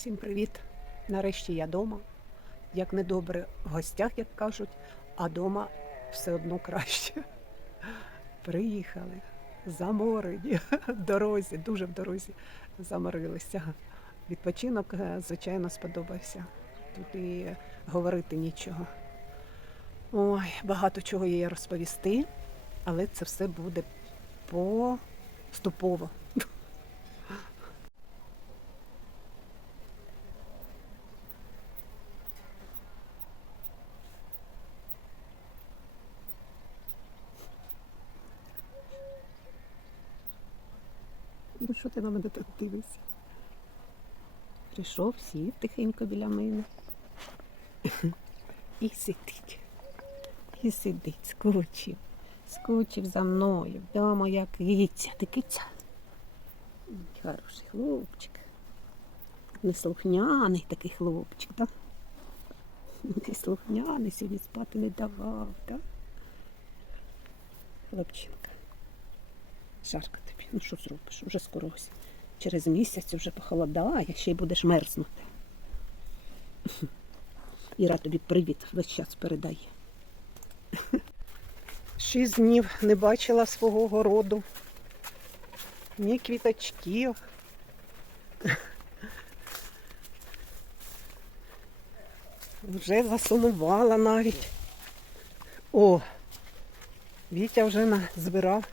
Всім привіт! Нарешті я вдома. Як не добре в гостях, як кажуть, а вдома все одно краще. Приїхали, заморені, в дорозі, дуже в дорозі заморилися. Відпочинок, е, звичайно, сподобався. Тут і говорити нічого. Ой, багато чого є розповісти, але це все буде поступово. Ну що ти на мене так дивишся? Прийшов, сів тихенько біля мене. І сидить. І сидить, скучив. Скучив за мною. Да, моя киця. Ти киця? Хороший хлопчик. Неслухняний такий хлопчик, так? Да? Неслухняний, сьогодні спати не давав, так? Да? Хлопчинка. Жарко тобі. Ну що зробиш? Уже скоро ось. Через місяць вже похолодає, ще й будеш мерзнути. Іра тобі привіт весь час передає. Шість днів не бачила свого городу. Ні квіточків. Вже засумувала навіть. О, Вітя вже назбирав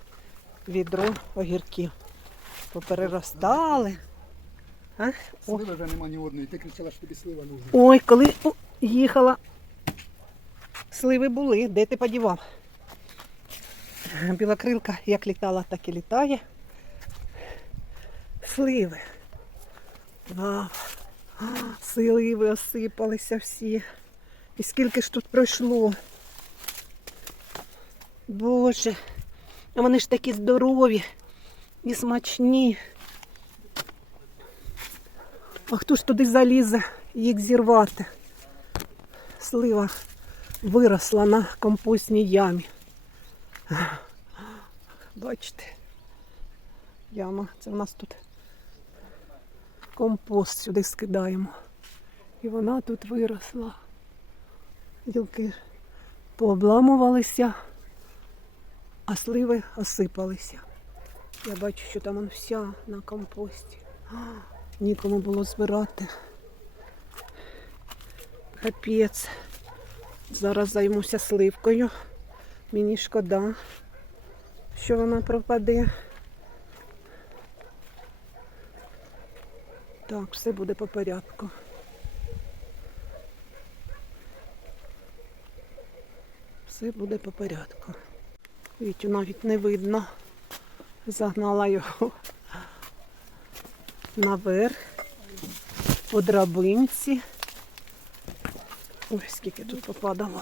відро огірків. Попереростали. А? О. Сливи вже нема ні одної. Ти кричала, що тобі слива нужна. Ой, коли о, їхала, сливи були. Де ти подівав? Білокрилка як літала, так і літає. Сливи. Вау. А, Сливи осипалися всі. І скільки ж тут пройшло. Боже, вони ж такі здорові і смачні. А хто ж туди залізе їх зірвати? Слива виросла на компостній ямі. Бачите, яма. Це в нас тут компост сюди скидаємо. І вона тут виросла. Гілки пообламувалися, а сливи осипалися. Я бачу, що там вон вся на компості. Нікому було збирати. Капець. Зараз займуся сливкою. Мені шкода, що вона пропаде. Так, все буде по порядку. Все буде по порядку. Вітю навіть не видно. Загнала його наверх по драбинці. Ой, скільки тут попадало.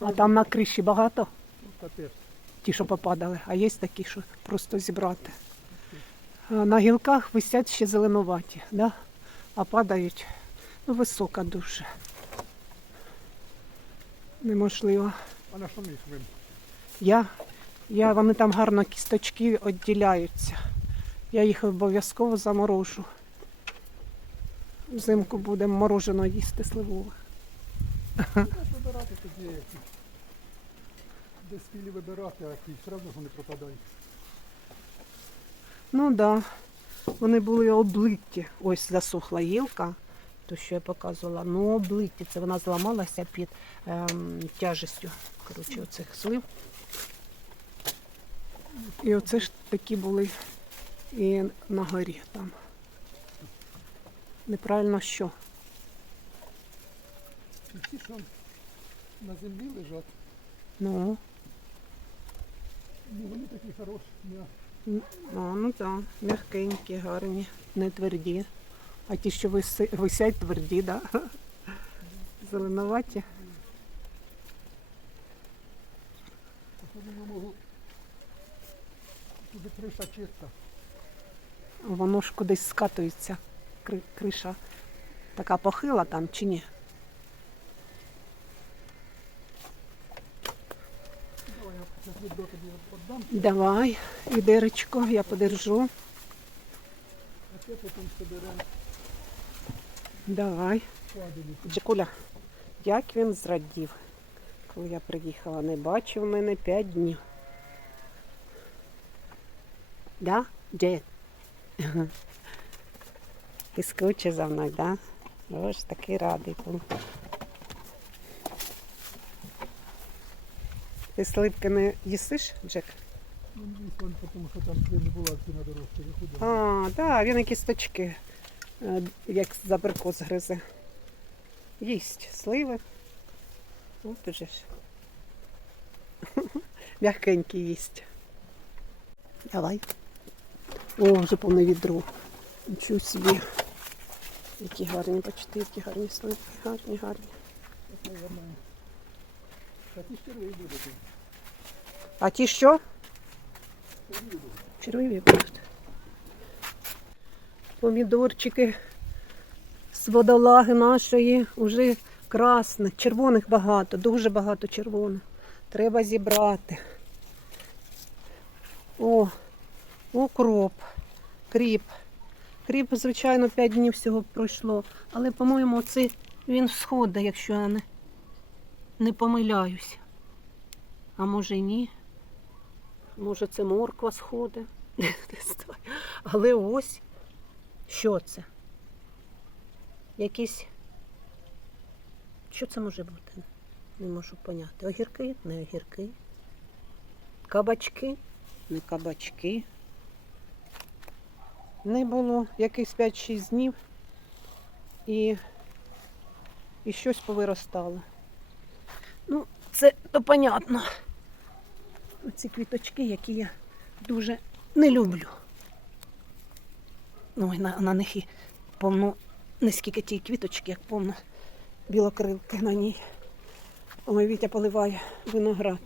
А там на криші багато, ті, що попадали, а є такі, що просто зібрати. На гілках висять ще зеленуваті, да? а падають ну, висока дуже. Неможливо. А на що ми їх вим? Я, я, вони там гарно кісточки відділяються. Я їх обов'язково заморожу. Взимку будемо морожено їсти сливове. Вибирати тоді, які. де спілі вибирати, а ті все одно вони пропадають. Ну так, да. вони були облиті. Ось засохла гілка, то що я показувала. Ну, облиті. Це вона зламалася під ем, тяжестю коротше, оцих слив. І оце ж такі були і на горі там. Неправильно що? Ті, що на землі лежать, Ну, ну вони такі хороші. м'я- н- а, ну так, м'якенькі, гарні, не тверді. А ті, що висять тверді, да? Зеленуваті. Туди криша чиста. Воно ж кудись скатується. Кри- Криша така похила там чи ні? Давай відеречко, я подержу. а це потім соберемо Давай. Джекуля, як він зрадів, коли я приїхала, не бачив мене п'ять днів. Да, Джет? І скуче за мною, да? Ось такий радий був. Ти сливки не їсиш, Джек? Ну, тому що там не була на дорожці виходила. А, так, да, він якісь точки, як з абрикос гризе. Їсть сливи. От уже ж. М'якенький їсть. Давай. О, вже повне відро. Нічого собі. Які гарні, бачите, які гарні сливи. Гарні, гарні. Та ті червиві будуть. А ті що? Червиві будуть. Помідорчики з водолаги нашої вже красних, червоних багато, дуже багато червоних. Треба зібрати. О, укроп, кріп. Кріп, звичайно, 5 днів всього пройшло. Але, по-моєму, це він сходить, якщо я не, не помиляюсь. А може ні. Може, це морква сходить. Але ось що це? Якісь. Що це може бути? Не можу поняти. Огірки, не огірки. Кабачки, не кабачки. Не було якихось 5-6 днів і, і щось повиростало. Ну, це то понятно. Оці квіточки, які я дуже не люблю. Ой, на, на них і повно, не скільки ті квіточки, як повно білокрилки на ній. Ой, Вітя поливає виноград.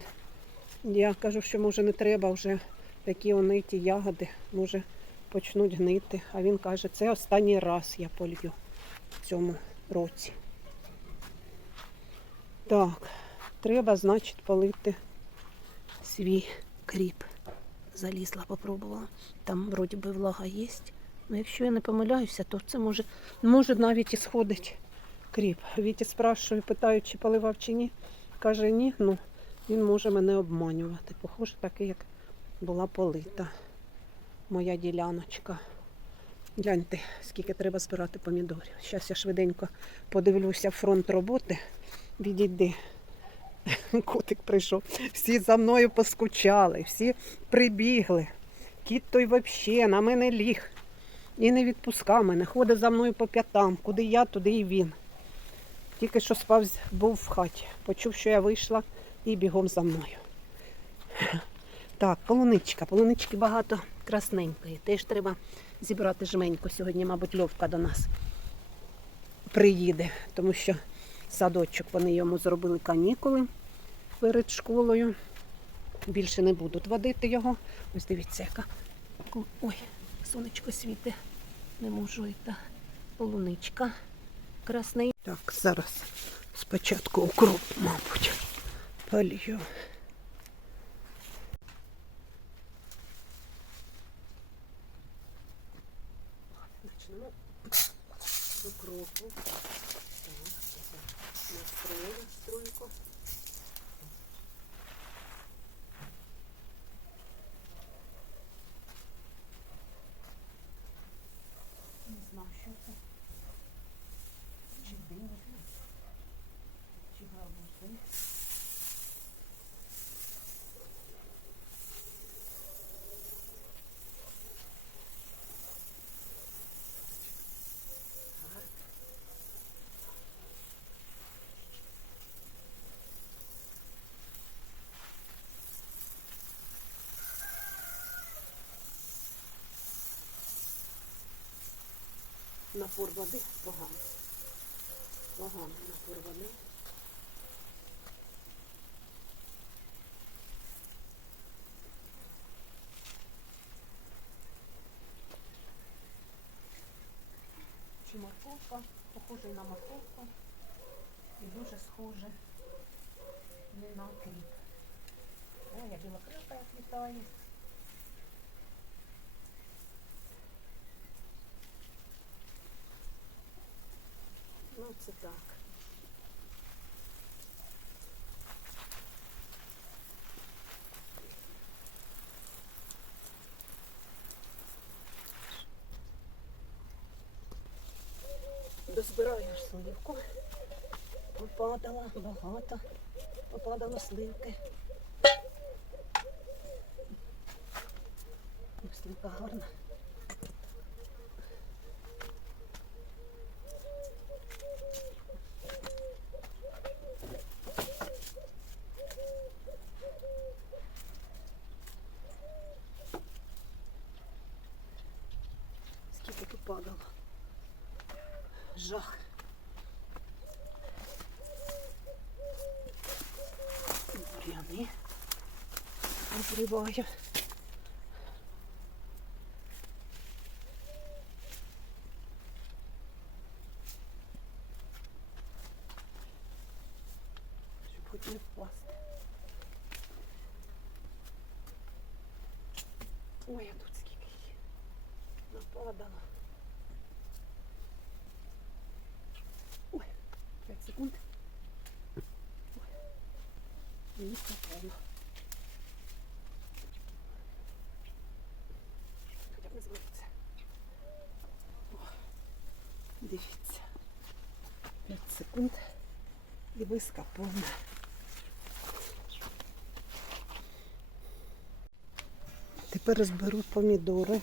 Я кажу, що може не треба вже такі вони ті ягоди, може почнуть гнити. А він каже, це останній раз я полью в цьому році. Так, треба, значить, полити свій кріп. Залізла, попробувала. Там вроді би влага є. Ну, якщо я не помиляюся, то це може, може навіть і сходить кріп. Віті спрашую, питаю, чи поливав чи ні. Каже, ні, ну він може мене обманювати. Похоже, таке, як була полита моя діляночка. Гляньте, скільки треба збирати помідорів. Зараз я швиденько подивлюся фронт роботи. Відійди. Котик прийшов. Всі за мною поскучали, всі прибігли. Кіт той взагалі на мене ліг. І не відпускав мене. Ходить за мною по п'ятам. Куди я, туди і він. Тільки що спав, був в хаті. Почув, що я вийшла і бігом за мною. Так, полуничка. Полунички багато красненької. Теж треба зібрати жменьку. Сьогодні, мабуть, Льовка до нас приїде, тому що садочок вони йому зробили канікули перед школою. Більше не будуть водити його. Ось дивіться, яка. Ой, сонечко світи. Не можу та полуничка. Красний. Так, зараз спочатку укроп, мабуть, полью. Почнемо з укропу. Так, настроїли струйку. Не знаю, що це. Чи дині, чи гарбузи. Напор води погано. Погано напор води. Чи морковка, похоже на морковку і дуже схоже не на кріп. Моя білокрилка як літає. Ну, це так. Дозбираю сливку. Попадала багато. Попадало сливки. Сливка гарна. Скільки тут падало. Жах. Буряни. Обриваю. Щоб хоч не впасти. Ой, а тут скільки їх нападало. Ой, 5 секунд. Ой. Місце повно. Хоча б не звалиться. О, Дивіться. 5 секунд. І виска повна. Тепер зберу помідори.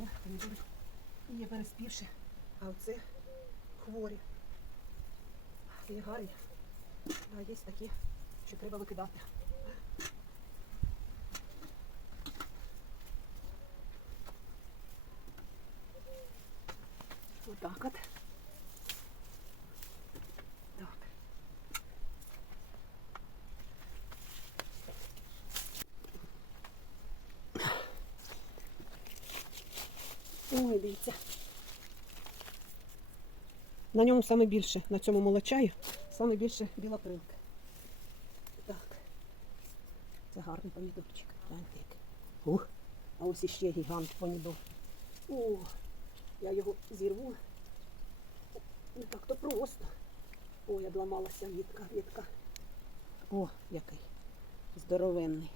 О, помідори є переспівши, а оце хворі. Є гарні. А є такі, що треба викидати. Отак от. Так. Ой, дивіться. На ньому саме більше, на цьому молочаю, саме більше білокрилки. Так. Це гарний помідорчик. Ух. А ось іще гігант помідор. О, я його зірву. Не так то просто. Ой, обламалася вітка, вітка. О, який. Здоровенний.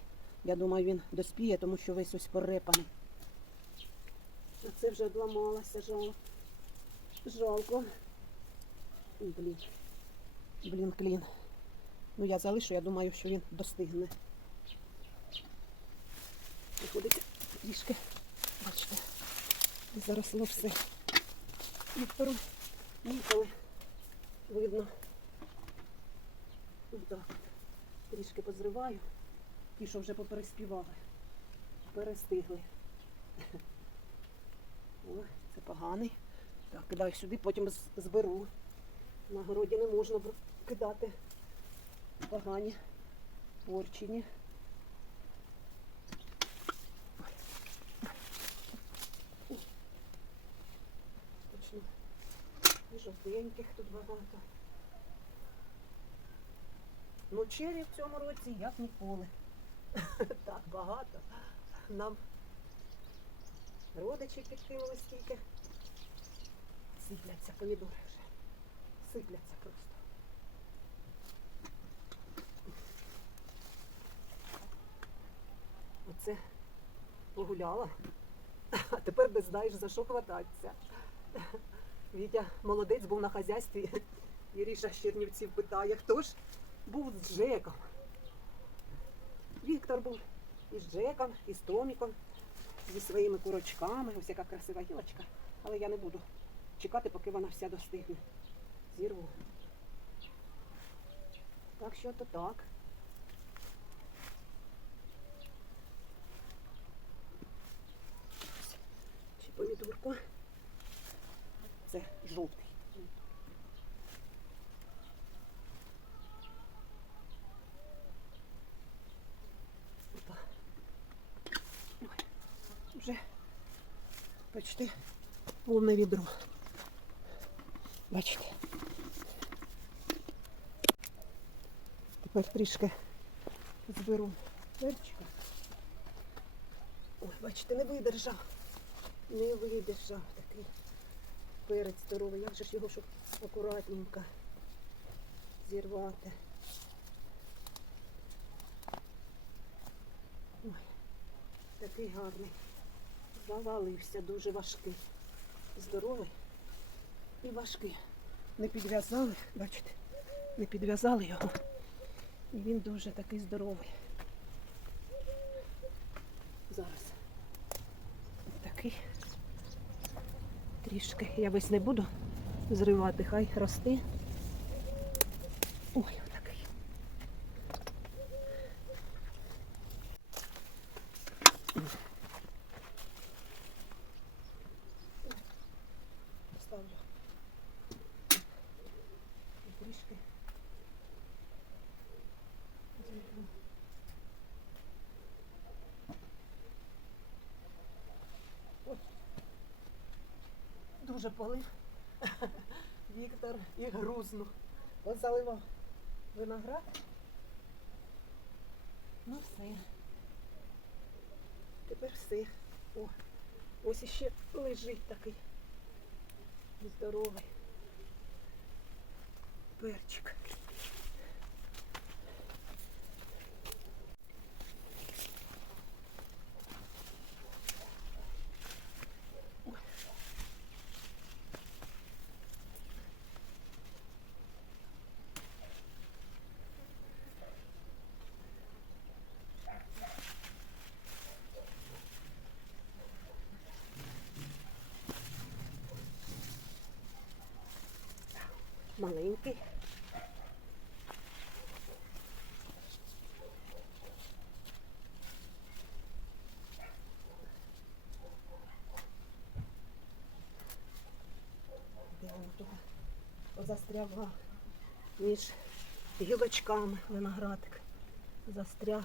Я думаю, він доспіє, тому що весь ось порепаний. А це вже обламалася, жалко. Жалко. Блін. Блін, клін. Ну я залишу, я думаю, що він достигне. Виходить трішки. Бачите, заросло все. Віктору ніколи видно. Отак. Трішки позриваю. Ті, що вже попереспівали. Перестигли. О, це поганий. Так, кидаю сюди, потім зберу. На городі не можна кидати погані порчені. І тут багато. Ну, черрі в цьому році як ніколи. Так багато. Нам родичі підкинули стільки. Сипляться помідори вже. Сипляться просто. Оце погуляла. А тепер не знаєш за що хвататися. Вітя молодець був на хазяйстві. Іріша з Чернівців питає, хто ж був з Джеком. Віктор був із Джеком, із Томіком, зі своїми курочками. Ось яка красива гілочка. Але я не буду чекати, поки вона вся достигне. Зірву. Так що то так. Чи помідорку це жовтий. Опа. Ой, вже почти повне відро. Бачите. Тепер трішки зберу перчика. Ой, бачите, не видержав. Не видержав перець здоровий. Як же ж його щоб акуратненько зірвати. Ой, такий гарний. Завалився, дуже важкий. Здоровий і важкий. Не підв'язали, бачите, не підв'язали його. І він дуже такий здоровий. Зараз. Такий. Трішки. Я весь не буду зривати, хай рости. Ой, отакий. Ставлю. І Трішки. зроблю. Ой. Дуже полив. Віктор і грузну. От заливав виноград. Ну все. Тепер все. О, ось іще лежить такий здоровий перчик. Ой. Маленький. Де між гілочками виноградик. Застряг.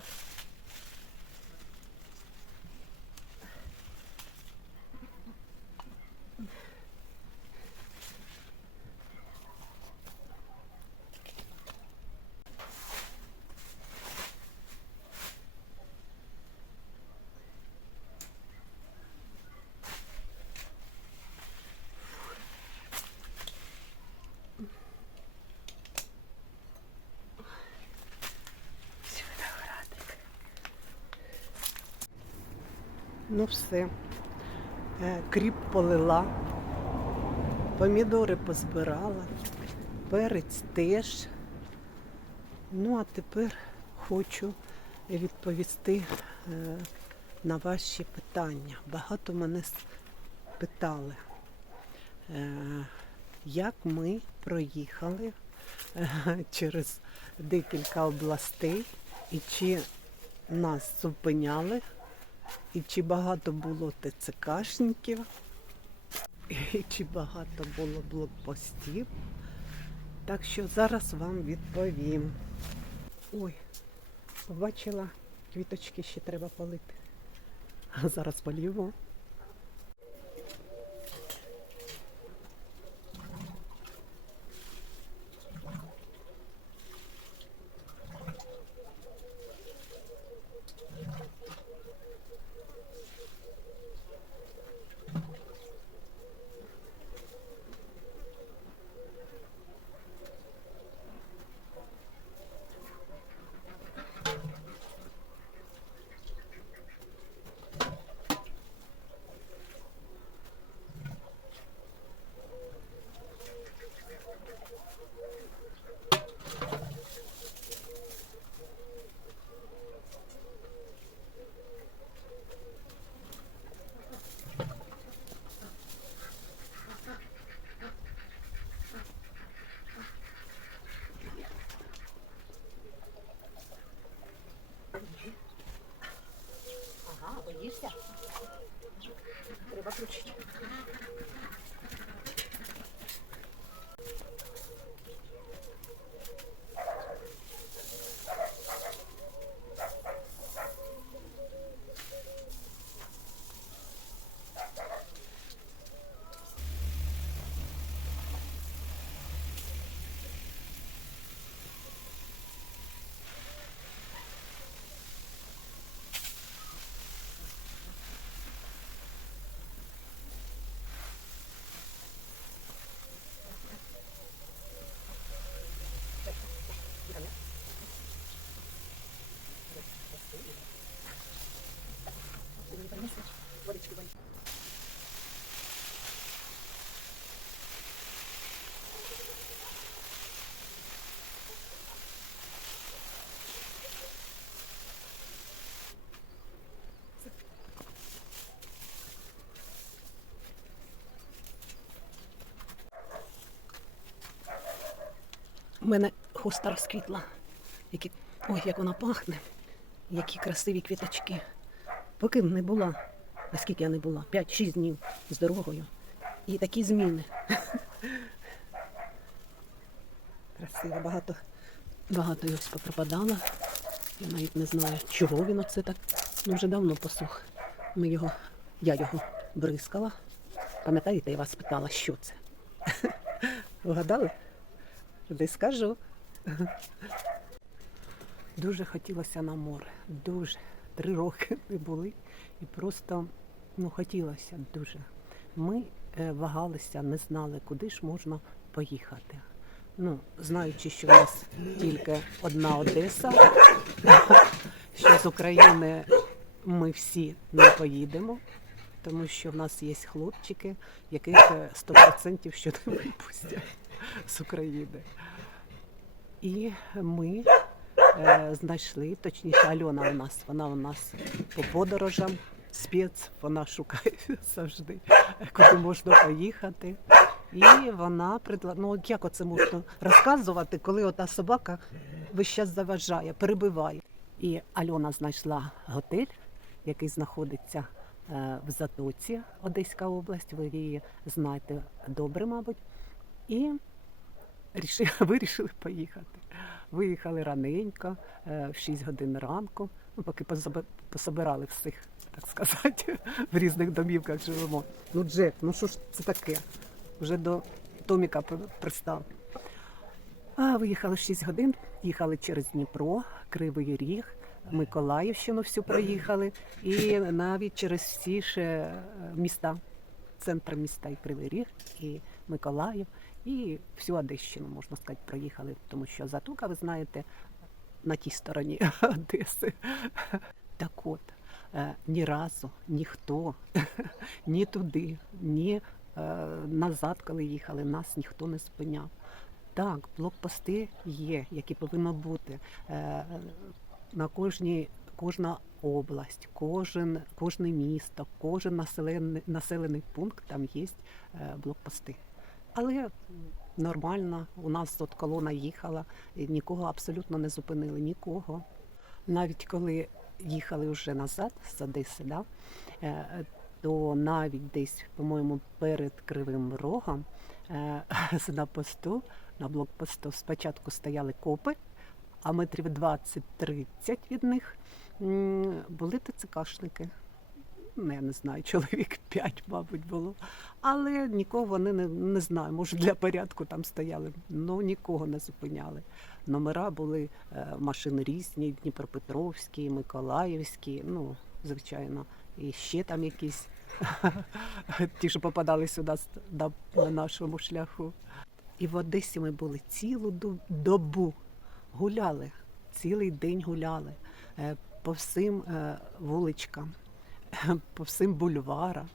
Ну все. Е, Кріп полила, помідори позбирала, перець теж. Ну, а тепер хочу відповісти е, на ваші питання. Багато мене питали, е, як ми проїхали через декілька областей і чи нас зупиняли, і чи багато було ТЦКшників, і чи багато було блокпостів. Так що зараз вам відповім. Ой, побачила, квіточки ще треба полити. Зараз поліво. Хоста розквітла. Які... Ой, як вона пахне. Які красиві квіточки. Поки не була, наскільки я не була, 5-6 днів з дорогою. І такі зміни. Красиво, багато, багато його попропадало. Я навіть не знаю, чого він оце так. Ну, вже давно посух. Ми його, я його бризкала. Пам'ятаєте, я вас питала, що це? Вгадали? Не скажу. Дуже хотілося на море. Дуже. Три роки не були. І просто ну, хотілося дуже. Ми е, вагалися, не знали, куди ж можна поїхати. Ну, знаючи, що в нас тільки одна Одеса, що з України ми всі не поїдемо, тому що в нас є хлопчики, яких е, 100% що не випустять з України. І ми е, знайшли, точніше, Альона у нас, вона у нас по подорожам спец, вона шукає завжди, куди можна поїхати. І вона предла... ну як оце можна розказувати, коли ота собака весь час заважає, перебиває. І Альона знайшла готель, який знаходиться е, в Затоці, Одеська область. Ви її знаєте добре, мабуть. І рішили, вирішили поїхати. Виїхали раненько, е, в 6 годин ранку, ну, поки пособирали всіх, так сказати, в різних домівках живемо. Ну, Джек, ну що ж це таке? Вже до Томіка пристав. А виїхали 6 годин, їхали через Дніпро, Кривий Ріг, Миколаївщину всю проїхали, і навіть через всі ще е, міста, центр міста і Кривий Ріг, і Миколаїв, і всю Одещину, можна сказати, проїхали, тому що Затука, ви знаєте, на тій стороні Одеси. Так от, е, ні разу ніхто ні туди, ні е, назад, коли їхали, нас ніхто не спиняв. Так, блокпости є, які повинно бути. Е, На кожній, кожна область, кожен, кожне місто, кожен населений, населений пункт там є блокпости. Але нормально, у нас тут колона їхала, і нікого абсолютно не зупинили, нікого. Навіть коли їхали вже назад з Одеси, да, е, то навіть десь, по-моєму, перед Кривим Рогом е, на посту, на блокпосту спочатку стояли копи, а метрів 20-30 від них були ТЦКшники. Ну, я не знаю, чоловік 5, мабуть, було. Але нікого вони не, не знаю, може для порядку там стояли, ну нікого не зупиняли. Номера були е, машин різні, Дніпропетровські, Миколаївські, ну, звичайно, і ще там якісь ті, що попадали сюди на, на нашому шляху. І в Одесі ми були цілу добу, гуляли, цілий день гуляли е, по всім е, вуличкам, по всім бульварам,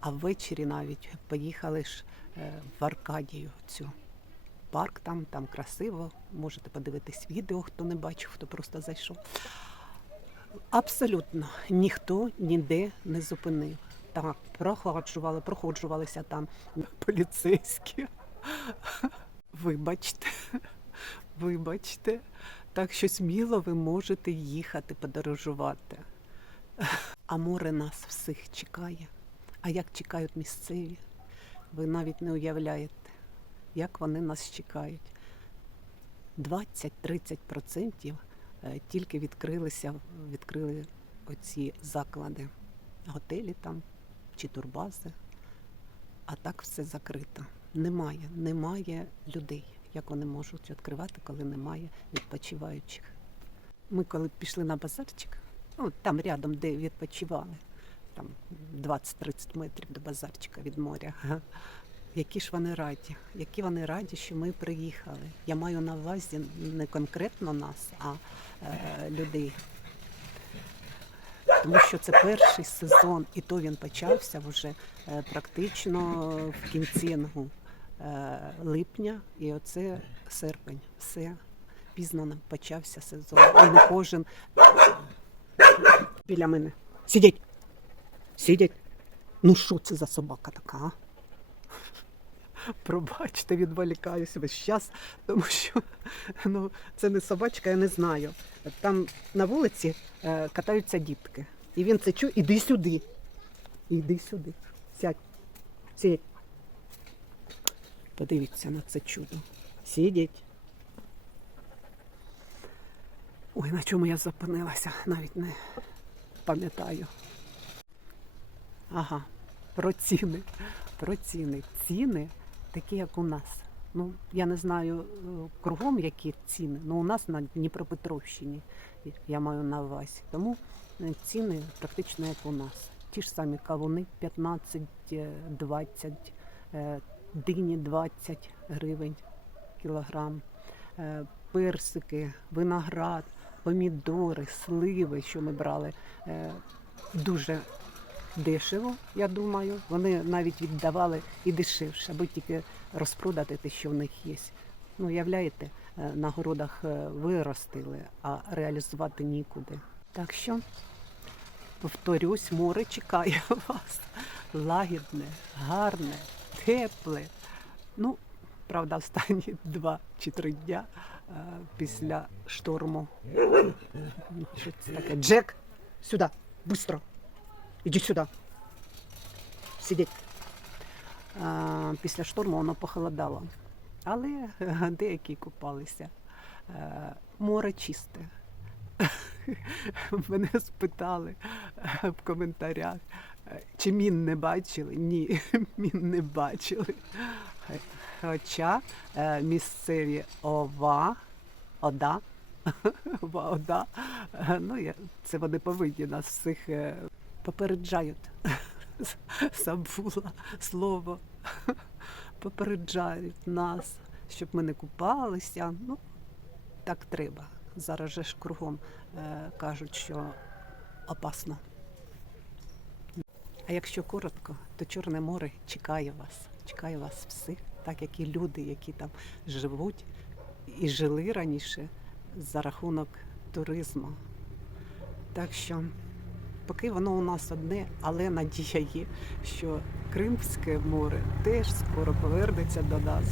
а ввечері навіть поїхали ж е, в Аркадію цю. Парк там, там красиво. Можете подивитись відео, хто не бачив, хто просто зайшов. Абсолютно ніхто ніде не зупинив. Так, проходжували, проходжувалися там поліцейські. Вибачте, вибачте. Так що сміло ви можете їхати подорожувати. А море нас всіх чекає. А як чекають місцеві, ви навіть не уявляєте, як вони нас чекають. 20-30% е, тільки відкрилися, відкрили оці заклади, готелі там чи турбази, а так все закрито. Немає, немає людей. Як вони можуть відкривати, коли немає відпочиваючих? Ми коли пішли на базарчик, ну там рядом, де відпочивали, там 20-30 метрів до базарчика від моря. Які ж вони раді, які вони раді, що ми приїхали. Я маю на увазі не конкретно нас, а е, людей. Тому що це перший сезон, і то він почався вже е, практично в кінці ну, е, липня, і оце серпень. Все пізно почався сезон. І не кожен біля мене. Сидять! Сидять! Ну що це за собака така? а? Пробачте, відволікаюся весь час, тому що ну, це не собачка, я не знаю. Там на вулиці е, катаються дітки. І він це чує, іди сюди. Іди сюди. Сядь. Сидь. Подивіться на це чудо. Сидіть. Ой, на чому я зупинилася, навіть не пам'ятаю. Ага, про ціни. Про ціни. Ціни такі, як у нас. Ну, я не знаю е, кругом, які ціни, але у нас на Дніпропетровщині я маю на увазі. Тому е, ціни практично як у нас. Ті ж самі кавуни 15, е, 20, е, дині 20 гривень кілограм, персики, виноград, помідори, сливи, що ми брали, е, дуже дешево, я думаю. Вони навіть віддавали і дешевше, аби тільки розпродати те, що в них є. Ну, уявляєте, е, на городах е, виростили, а реалізувати нікуди. Так що, повторюсь, море чекає вас. Лагідне, гарне, тепле. Ну, правда, останні два чи три дня після шторму. Що це таке? Джек, сюди, швидко. Іди сюди. Сидіть. Після шторму воно похолодало. Але е, деякі купалися. Е, Море чисте. Мене спитали е, в коментарях, е, чи мін не бачили? Ні, мін не бачили. Хоча е, місцеві ова, ода, ова, ода, е, ну, це вони повинні нас всіх е, попереджають. Забула слово. Попереджають нас, щоб ми не купалися. Ну, так треба. Зараз же ж кругом кажуть, що опасно. А якщо коротко, то Чорне море чекає вас. Чекає вас всіх, так як і люди, які там живуть і жили раніше за рахунок туризму. Так що, поки воно у нас одне, але надія є, що Кримське море теж скоро повернеться до нас.